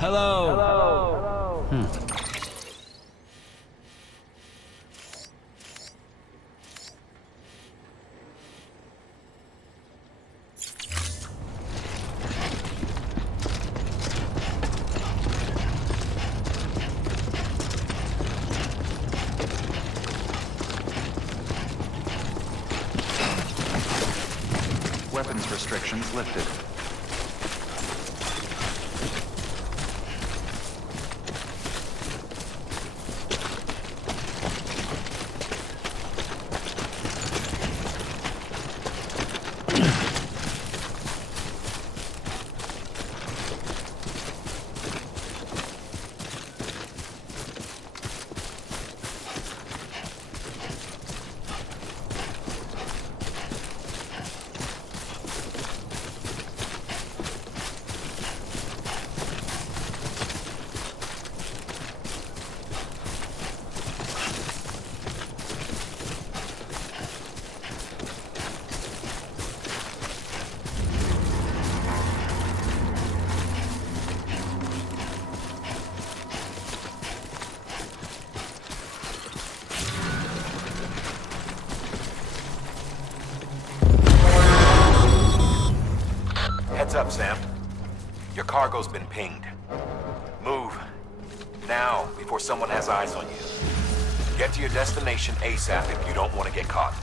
Hello. Weapons restrictions lifted. Heads up, Sam. Your cargo's been pinged. Move. Now, before someone has eyes on you. Get to your destination ASAP if you don't want to get caught.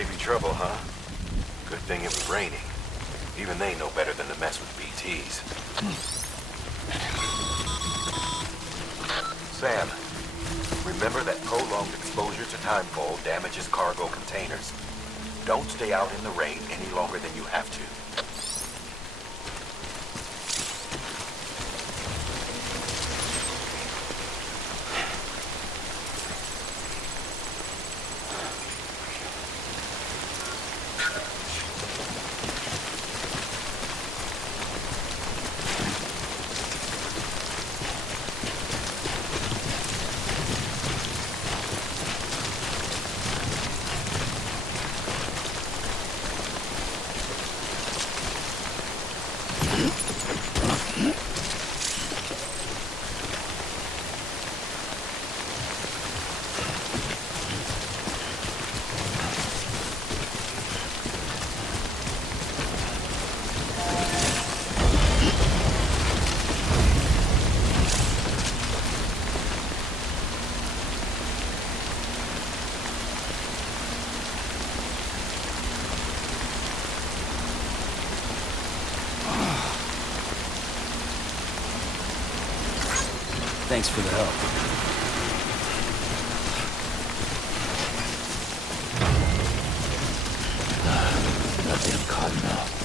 gave you trouble, huh? Good thing it was raining. Even they know better than to mess with BTs. Sam, remember that prolonged exposure to timefall damages cargo containers. Don't stay out in the rain any longer than you have to. Thanks for the help. Goddamn cottonmouth.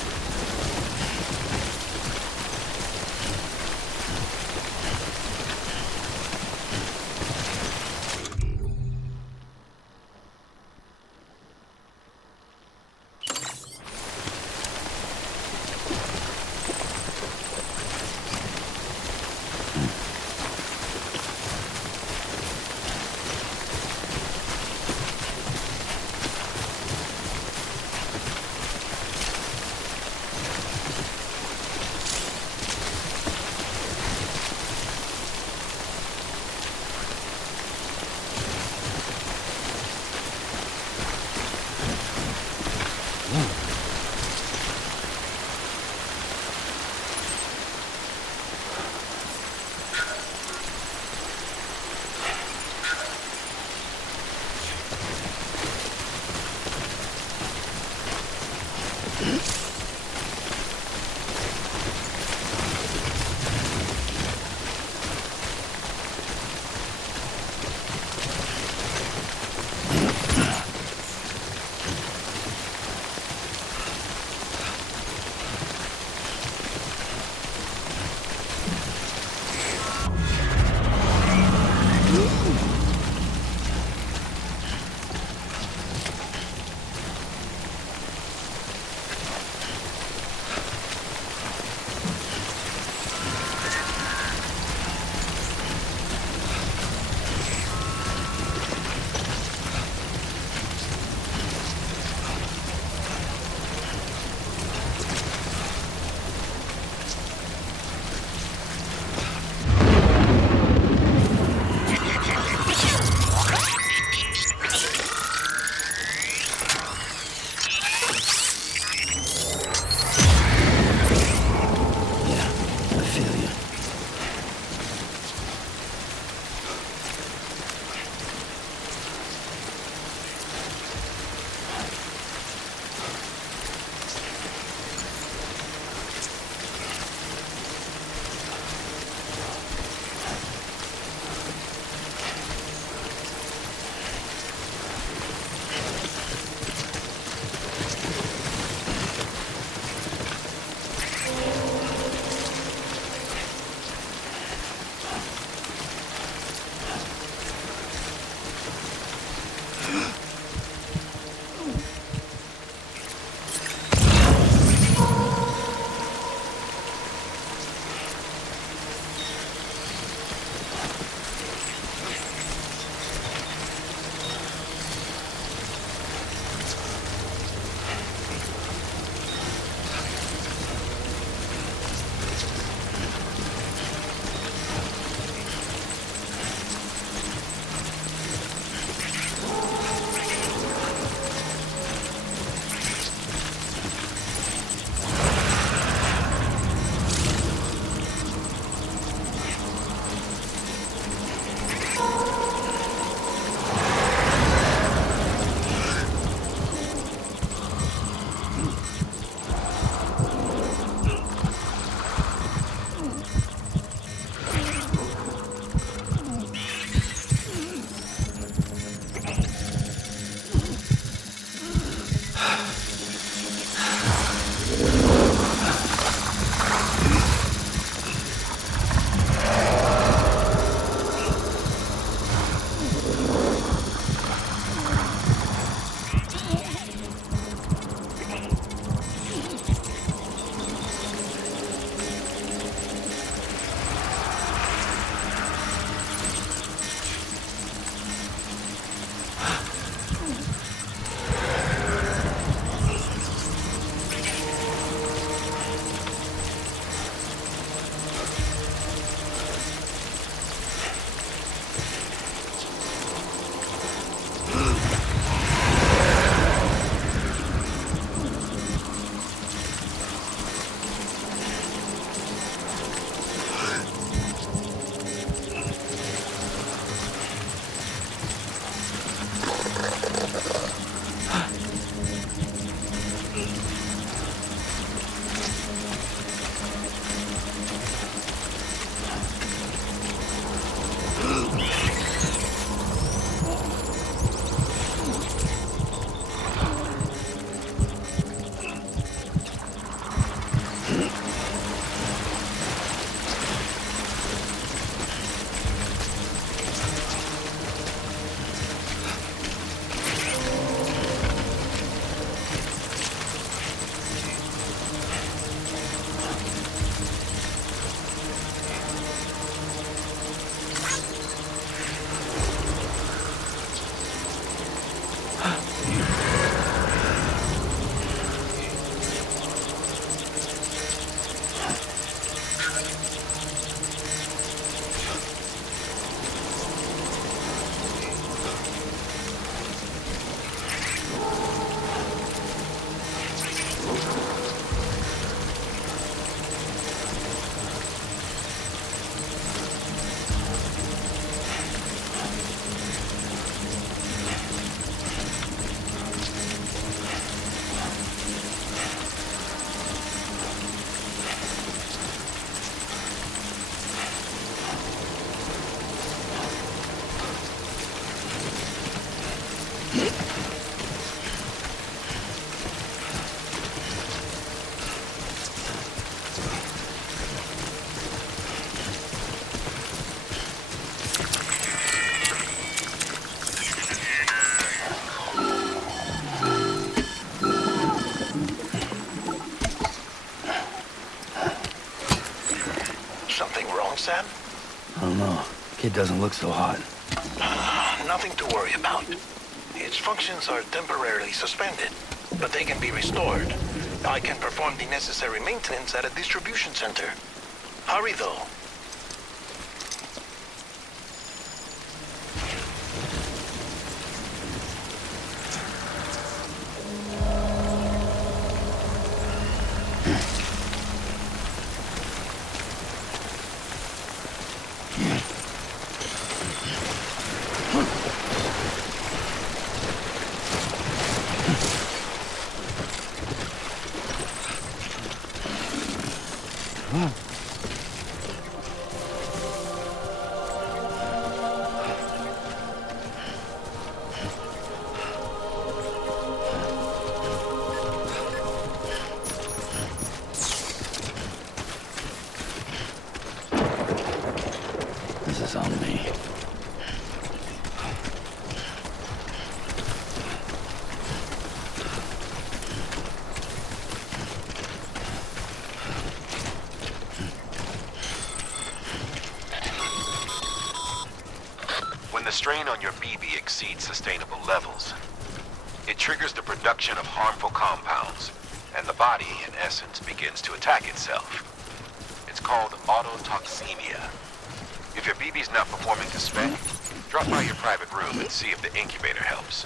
Sam? I don't know. Kid doesn't look so hot. Nothing to worry about. Its functions are temporarily suspended, but they can be restored. I can perform the necessary maintenance at a distribution center. Hurry, though. This is on me. When the strain on your BB exceeds sustainable levels, it triggers the production of harmful compounds, and the body, in essence, begins to attack itself. It's called autotoxemia. If your BB's not performing to spec, drop by your private room and see if the incubator helps.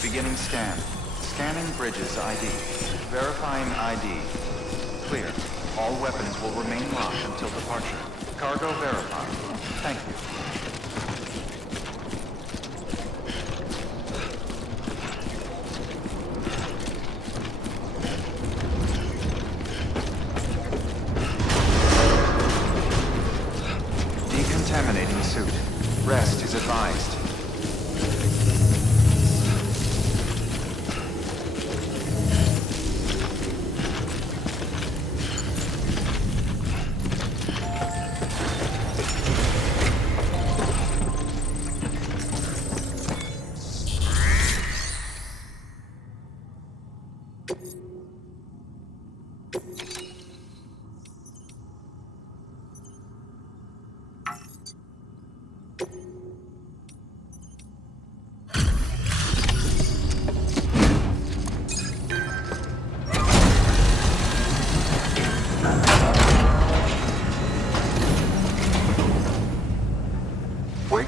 Beginning scan. Scanning bridges ID. Verifying ID. Clear. All weapons will remain locked until departure. Cargo verified. Thank you. Decontaminating suit. Rest is advised.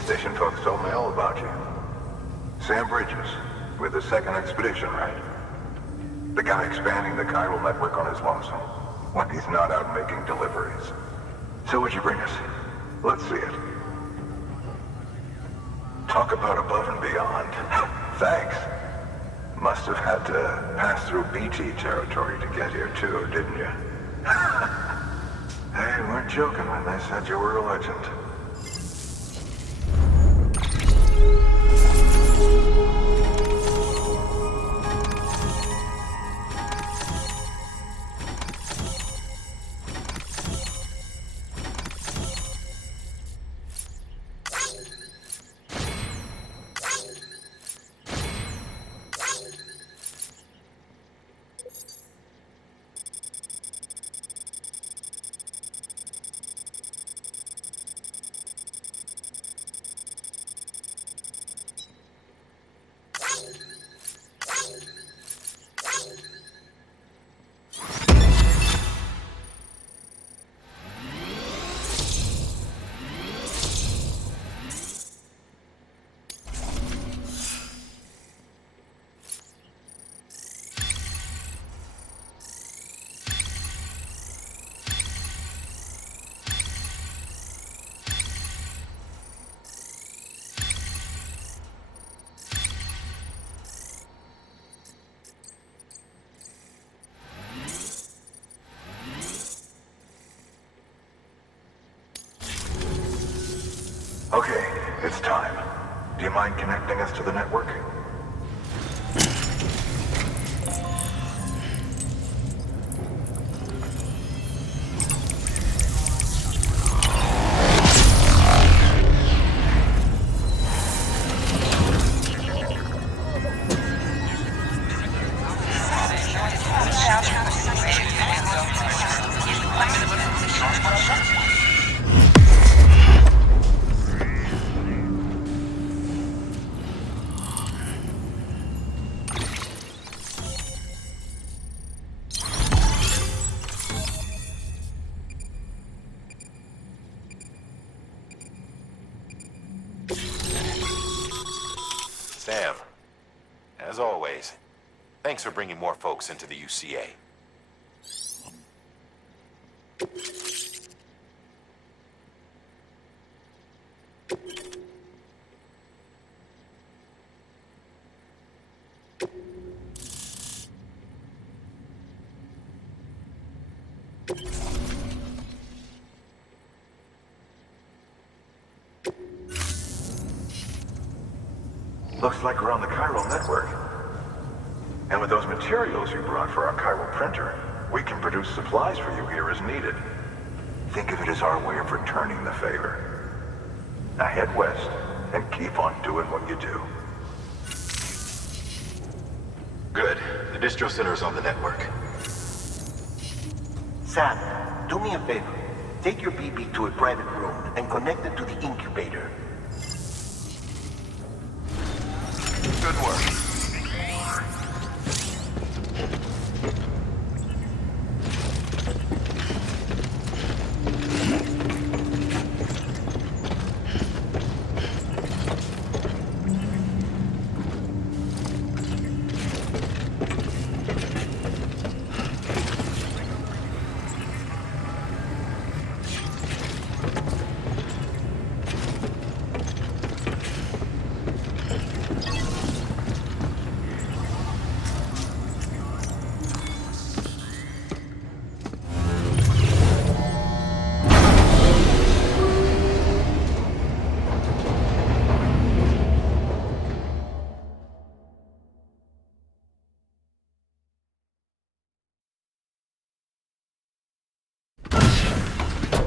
Station folks told me all about you. Sam Bridges, with the second expedition, right? The guy expanding the chiral network on his lonesome, when he's not out making deliveries. So what'd you bring us? Let's see it. Talk about above and beyond. Thanks. Must have had to pass through BT territory to get here too, didn't you? They weren't joking when they said you were a legend. Okay, it's time. Do you mind connecting us to the network? Sam, as always, thanks for bringing more folks into the UCA. Looks like we're on the chiral network. And with those materials you brought for our chiral printer, we can produce supplies for you here as needed. Think of it as our way of returning the favor. Now head west and keep on doing what you do. Good. The distro center's on the network. Sam, do me a favor. Take your BB to a private room and connect it to the incubator. Good work.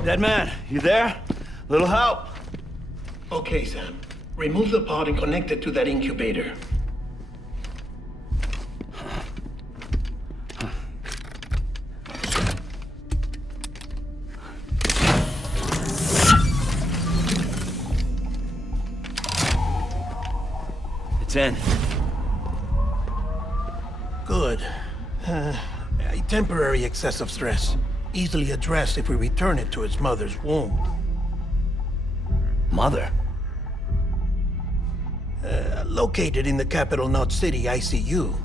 Dead man, you there? Little help? Okay, Sam. Remove the pod and connect it to that incubator. It's in. Good. A temporary excessive stress. Easily addressed if we return it to its mother's womb. Mother? Located in the capital Knot City ICU.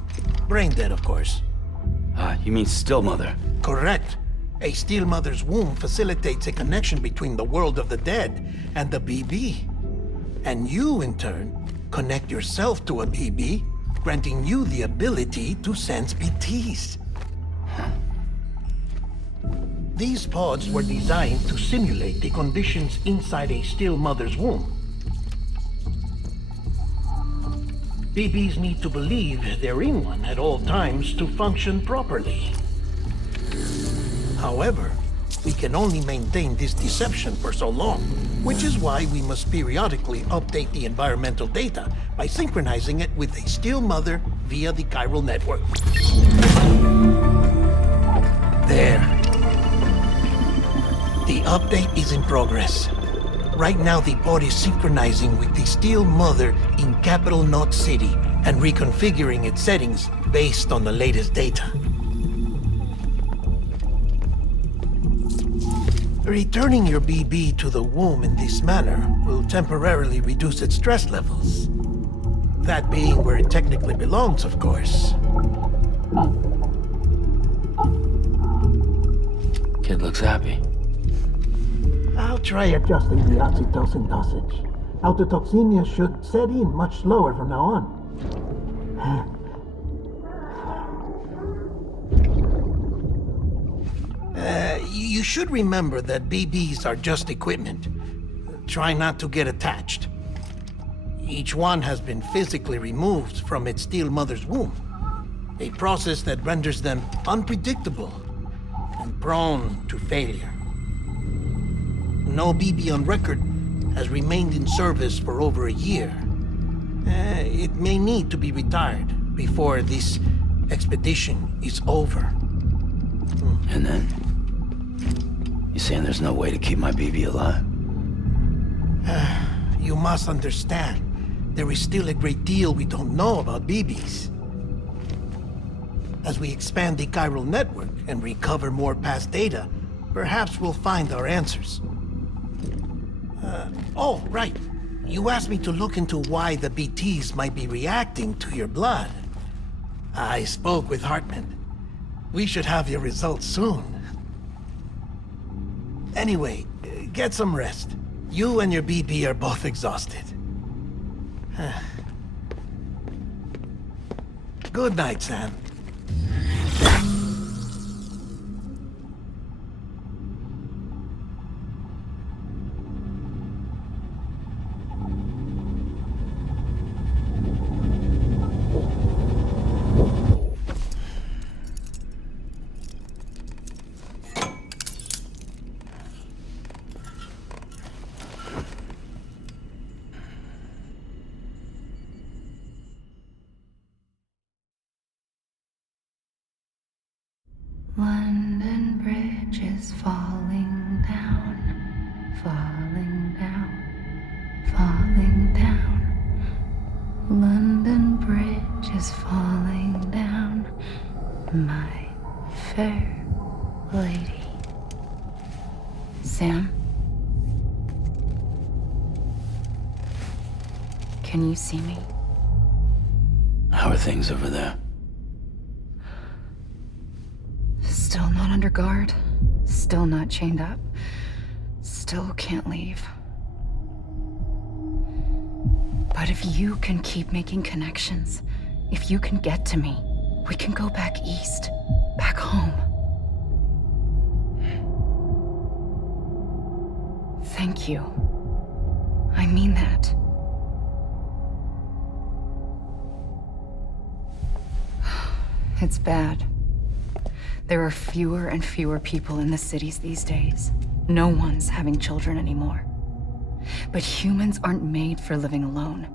Brain dead, of course. You mean still mother? Correct. A still mother's womb facilitates a connection between the world of the dead and the BB. And you, in turn, connect yourself to a BB, granting you the ability to sense BTs. These pods were designed to simulate the conditions inside a still mother's womb. BBs need to believe they're in one at all times to function properly. However, we can only maintain this deception for so long, which is why we must periodically update the environmental data by synchronizing it with a still mother via the chiral network. There. The update is in progress. Right now, the pod is synchronizing with the still mother in capital Knot City and reconfiguring its settings based on the latest data. Returning your BB to the womb in this manner will temporarily reduce its stress levels. That being where it technically belongs, of course. Kid looks happy. I'll try adjusting the oxytocin dosage. Autotoxemia should set in much slower from now on. You should remember that BBs are just equipment. try not to get attached. Each one has been physically removed from its steel mother's womb, a process that renders them unpredictable and prone to failure. No BB on record has remained in service for over a year. It may need to be retired before this expedition is over. And then? You saying there's no way to keep my BB alive? You must understand, there is still a great deal we don't know about BBs. As we expand the chiral network and recover more past data, perhaps we'll find our answers. Oh, right. You asked me to look into why the BTs might be reacting to your blood. I spoke with Hartman. We should have your results soon. Anyway, get some rest. You and your BB are both exhausted. Good night, Sam. London Bridge is falling down, falling down, falling down. London Bridge is falling down, my fair lady. Sam? Can you see me? How are things over there? Still not under guard, still not chained up, still can't leave. But if you can keep making connections, if you can get to me, we can go back east, back home. Thank you. I mean that. It's bad. There are fewer and fewer people in the cities these days. No one's having children anymore. But humans aren't made for living alone.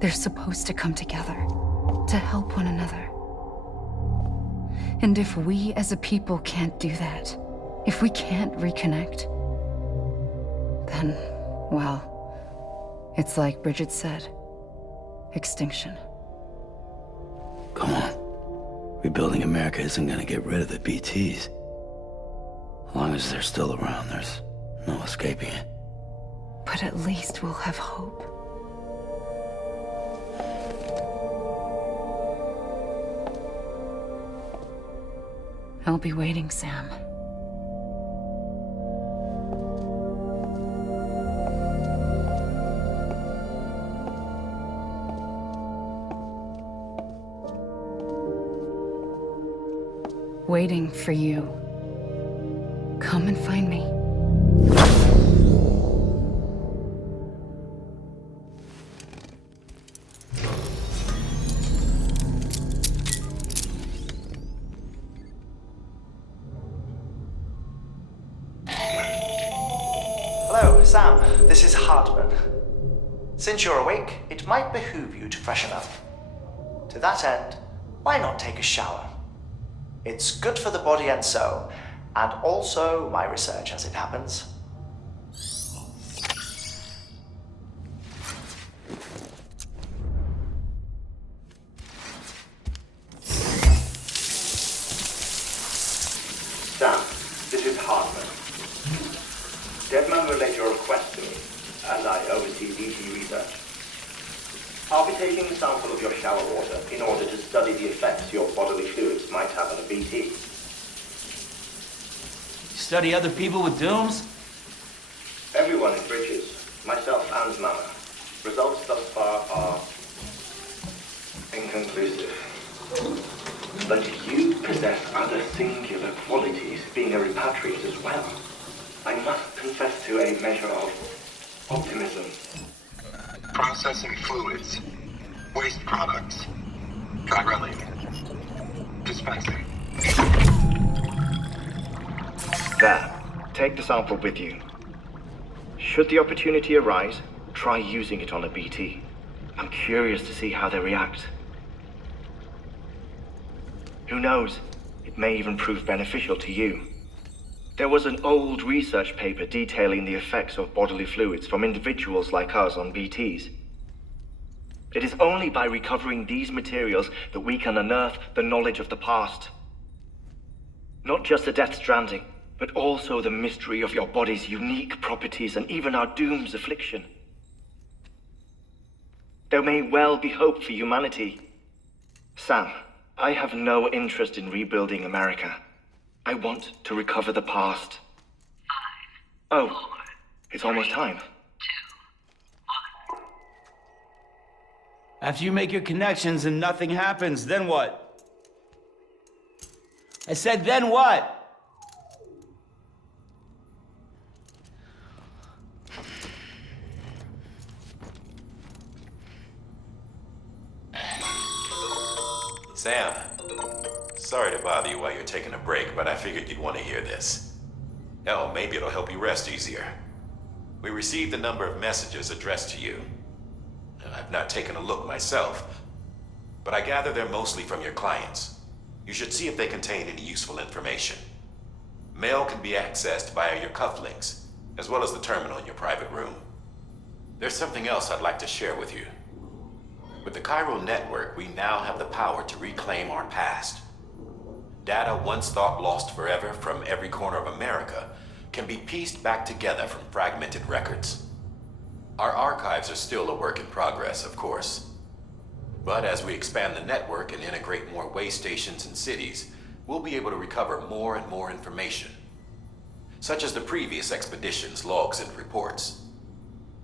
They're supposed to come together, to help one another. And if we as a people can't do that, if we can't reconnect, then, well, it's like Bridget said, extinction. Come on. Rebuilding America isn't gonna get rid of the BTs. As long as they're still around, there's no escaping it. But at least we'll have hope. I'll be waiting, Sam. Waiting for you. Come and find me. Hello, Sam. This is Hartman. Since you're awake, it might behoove you to freshen up. To that end, why not take a shower? It's good for the body and soul, and also my research as it happens. Sam, this is Hartman. Deadman relayed your request to me, as I oversee BT research. I'll be taking a sample of your shower water in order to study the effects your bodily fluids might have on a BT. Study other people with dooms? Everyone in Bridges, myself and Mama. Results thus far are inconclusive. But you possess other singular qualities, being a repatriate as well. I must confess to a measure of Optimism. Processing fluids. Waste products. Drilling. Dispensing. There. Take the sample with you. Should the opportunity arise, try using it on a BT. I'm curious to see how they react. Who knows? It may even prove beneficial to you. There was an old research paper detailing the effects of bodily fluids from individuals like us on BTs. It is only by recovering these materials that we can unearth the knowledge of the past. Not just the Death Stranding, but also the mystery of your body's unique properties and even our doom's affliction. There may well be hope for humanity. Sam, I have no interest in rebuilding America. I want to recover the past. 5, 4, it's almost time. 2, 1. After you make your connections and nothing happens, then what? I said, then what? Sam, sorry to bother you while you're taking a break, but I figured you'd want to hear this. Hell, maybe it'll help you rest easier. We received a number of messages addressed to you. I've not taken a look myself, but I gather they're mostly from your clients. You should see if they contain any useful information. Mail can be accessed via your cufflinks, as well as the terminal in your private room. There's something else I'd like to share with you. With the chiral network, we now have the power to reclaim our past. Data once thought lost forever from every corner of America can be pieced back together from fragmented records. Our archives are still a work in progress, of course. But as we expand the network and integrate more way stations and cities, we'll be able to recover more and more information, such as the previous expedition's logs and reports.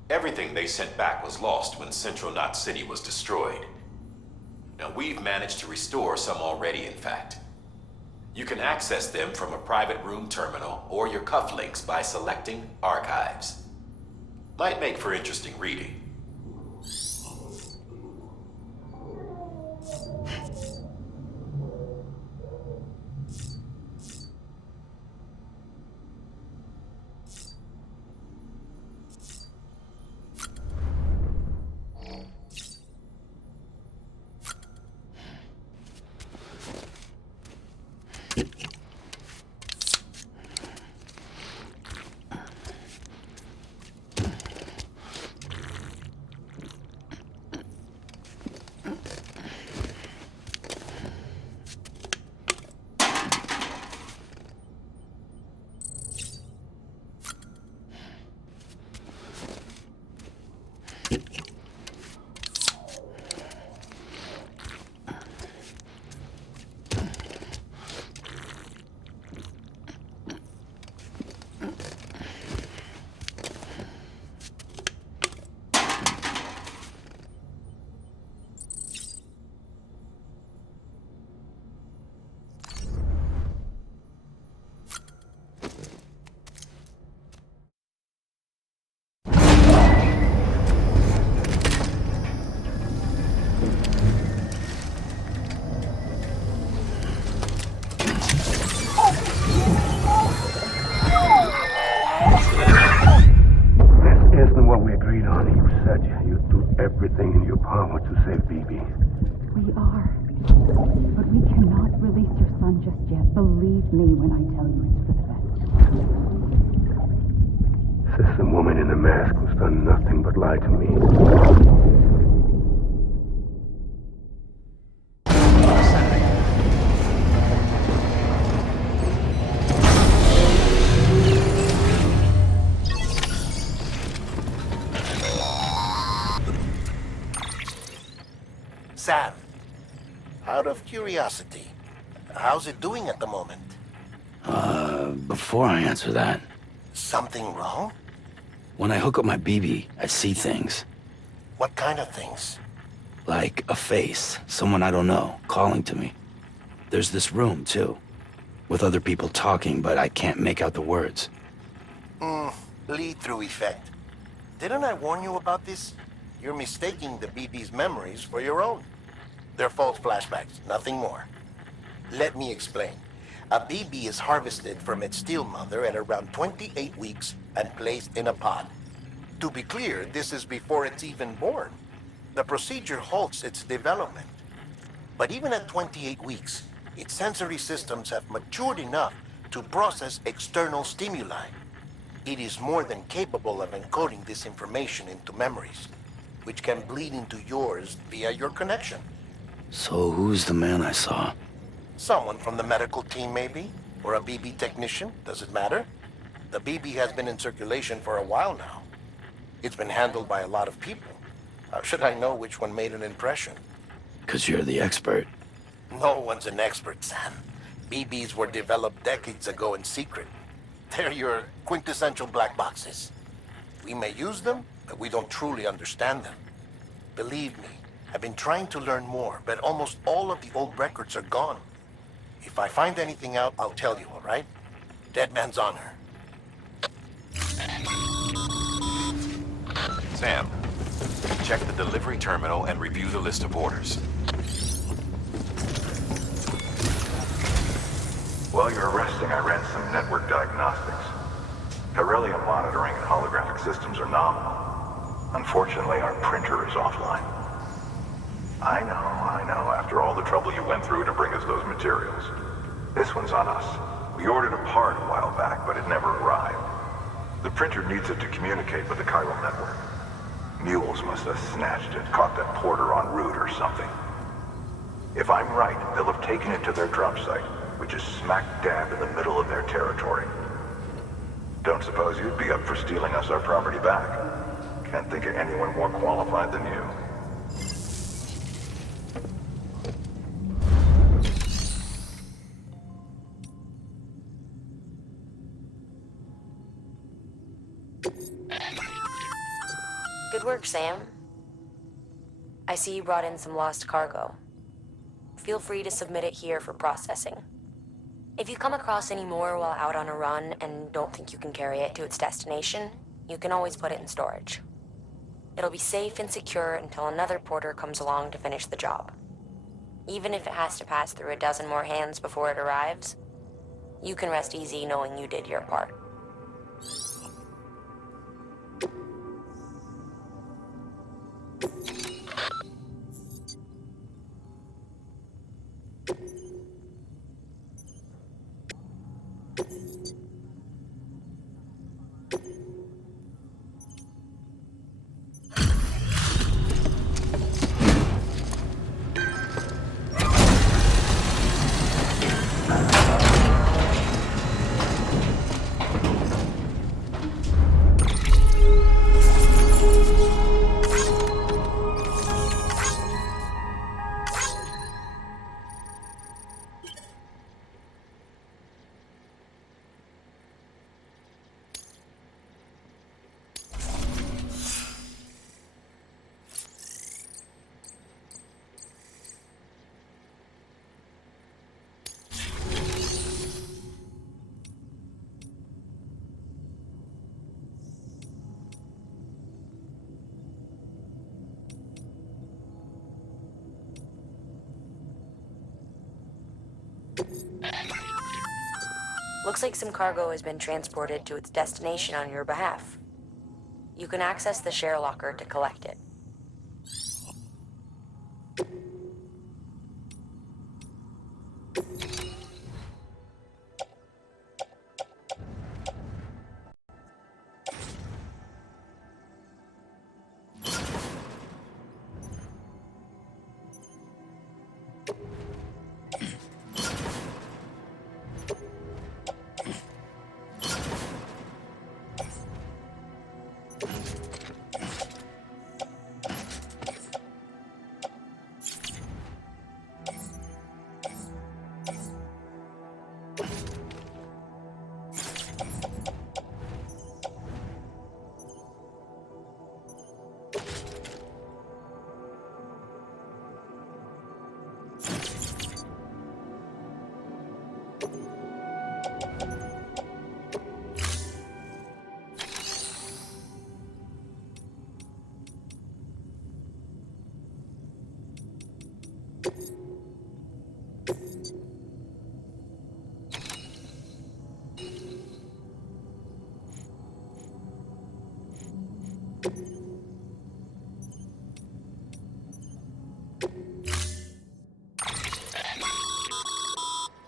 Everything they sent back was lost when Central Knot City was destroyed. Now we've managed to restore some already, in fact. You can access them from a private room terminal or your cufflinks by selecting Archives. Might make for interesting reading. everything in your power to save Bibi. We are. But we cannot release your son just yet. Believe me when I tell you it's for the best. System woman in the mask who's done nothing but lie to me. Sam, out of curiosity, how's it doing at the moment? Before I answer that... Something wrong? When I hook up my BB, I see things. What kind of things? Like a face, someone I don't know, calling to me. There's this room, too, with other people talking, but I can't make out the words. Lead-through effect. Didn't I warn you about this? You're mistaking the BB's memories for your own. They're false flashbacks, nothing more. Let me explain. A BB is harvested from its steel mother at around 28 weeks and placed in a pod. To be clear, this is before it's even born. The procedure halts its development. But even at 28 weeks, its sensory systems have matured enough to process external stimuli. It is more than capable of encoding this information into memories, which can bleed into yours via your connection. So who's the man I saw? Someone from the medical team, maybe? Or a BB technician? Does it matter? The BB has been in circulation for a while now. It's been handled by a lot of people. How should I know which one made an impression? 'Cause you're the expert. No one's an expert, Sam. BBs were developed decades ago in secret. They're your quintessential black boxes. We may use them, but we don't truly understand them. Believe me, I've been trying to learn more, but almost all of the old records are gone. If I find anything out, I'll tell you, all right? Dead man's honor. Sam, check the delivery terminal and review the list of orders. While you're resting, I ran some network diagnostics. Beryllium monitoring and holographic systems are nominal. Unfortunately, our printer is offline. I know, after all the trouble you went through to bring us those materials. This one's on us. We ordered a part a while back, but it never arrived. The printer needs it to communicate with the chiral network. Mules must have snatched it, caught that porter en route or something. If I'm right, they'll have taken it to their drop site, which is smack dab in the middle of their territory. Don't suppose you'd be up for stealing us our property back? Can't think of anyone more qualified than you. Good work, Sam. I see you brought in some lost cargo. Feel free to submit it here for processing. If you come across any more while out on a run and don't think you can carry it to its destination, you can always put it in storage. It'll be safe and secure until another porter comes along to finish the job. Even if it has to pass through a dozen more hands before it arrives, you can rest easy knowing you did your part. Looks like some cargo has been transported to its destination on your behalf. You can access the share locker to collect it.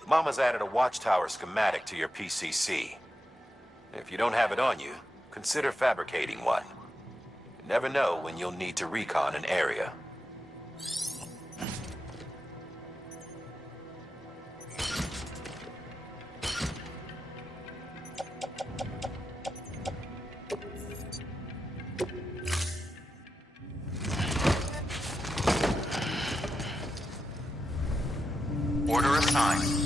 Mama's added a watchtower schematic to your PCC. If you don't have it on you, consider fabricating one. You never know when you'll need to recon an area. Order assigned.